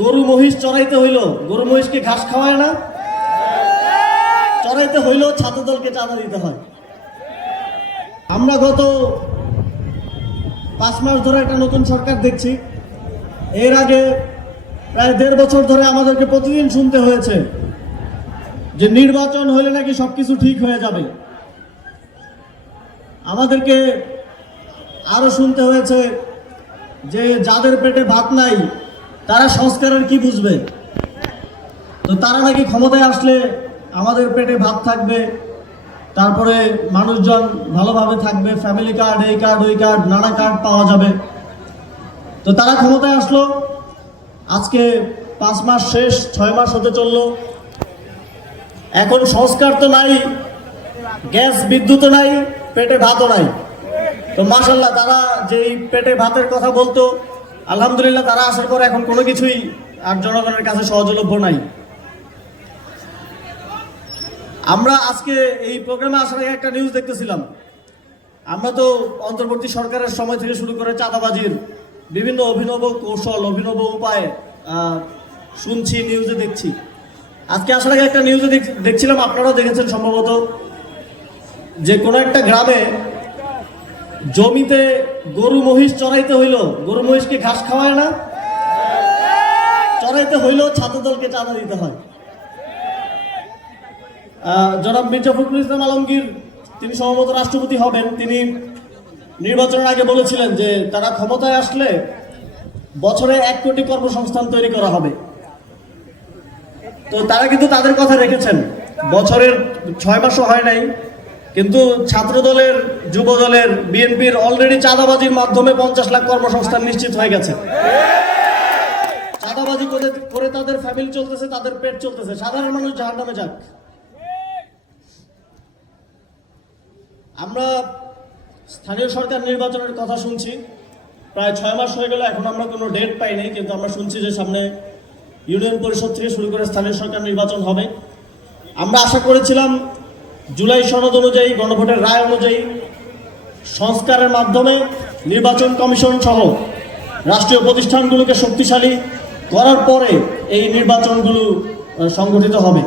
গরু মহিষ চড়াইতে হইল, গরু মহিষকে ঘাস খাওয়ায় না, চড়াইতে হইলেও ছাত্রদলকে চাঁদা দিতে হয়। আমরা গত 5 মাস ধরে একটা নতুন সরকার দেখছি। এর আগে প্রায় 1.5 বছর ধরে আমাদেরকে প্রতিদিন শুনতে হয়েছে যে নির্বাচন হলে নাকি সবকিছু ঠিক হয়ে যাবে। আমাদেরকে আরো শুনতে হয়েছে যে যাদের পেটে ভাত নাই তারা সংস্কারের কি বুঝবে, তো তারা নাকি ক্ষমতায় আসলে আমাদের পেটে ভাত থাকবে, তারপরে মানুষজন ভালোভাবে থাকবে, ফ্যামিলি কার্ড, এই কার্ড ওই কার্ড, নানা কার্ড পাওয়া যাবে। তো তারা ক্ষমতায় আসলো, আজকে 5 মাস শেষ, 6 মাস হতে চললো। এখন সংস্কার তো নাই, গ্যাস বিদ্যুৎও নাই, পেটে ভাতও নাই। তো মাশাআল্লাহ তারা যেই পেটে ভাতের কথা বলতো, আলহামদুলিল্লাহ তারা আসার পর এখন কোনো কিছুই আর জনগণের কাছে সহজলভ্য নাই। আমরা আজকে এই প্রোগ্রামে আসার আগে একটা নিউজ দেখতেছিলাম। আমরা তো অন্তর্বর্তী সরকারের সময় থেকে শুরু করে চাঁদাবাজির বিভিন্ন অভিনব কৌশল, অভিনব উপায় শুনছি, নিউজে দেখছি। আজকে আসার আগে একটা নিউজে দেখছিলাম, আপনারাও দেখেছেন সম্ভবত, যে কোনো একটা গ্রামে জমিতে গরু মহিষ চড়াইতে হইল, গরু মহিষকে ঘাস খাওয়ায় না, চড়াইতে হইলেও ছাত্রদলকে চাঁদা দিতে হয়। জনাব মির্জা ফখরুল ইসলাম আলমগীর, তিনি সম্ভবত রাষ্ট্রপতি হবেন, তিনি নির্বাচনের আগে বলেছিলেন যে তারা ক্ষমতায় আসলে বছরে 1 কোটি কর্মসংস্থান তৈরি করা হবে। তো তারা কিন্তু তাদের কথা রেখেছেন, বছরের 6 মাসও হয় নাই, কিন্তু ছাত্র দলের, যুব দলের, বিএনপির অলরেডি চাঁদাবাজির মাধ্যমে 50 লাখ কর্মসংস্থান নিশ্চিত হয়ে গেছে। চাঁদাবাজি করে তাদের ফ্যামিলি চলতেছে, তাদের পেট চলতেছে, সাধারণ মানুষ জাহান্নামে যাক। আমরা স্থানীয় সরকার নির্বাচনের কথা শুনছি, প্রায় 6 মাস হয়ে গেল, এখন আমরা কোনো ডেট পাইনি, কিন্তু আমরা শুনছি যে সামনে ইউনিয়ন পরিষদ থেকে শুরু করে স্থানীয় সরকার নির্বাচন হবে। আমরা আশা করেছিলাম জুলাই সনদ অনুযায়ী, গণভোটের রায় অনুযায়ী সংস্কারের মাধ্যমে নির্বাচন কমিশন সহ রাষ্ট্রীয় প্রতিষ্ঠানগুলোকে শক্তিশালী করার পরে এই নির্বাচনগুলো সংগঠিত হবে।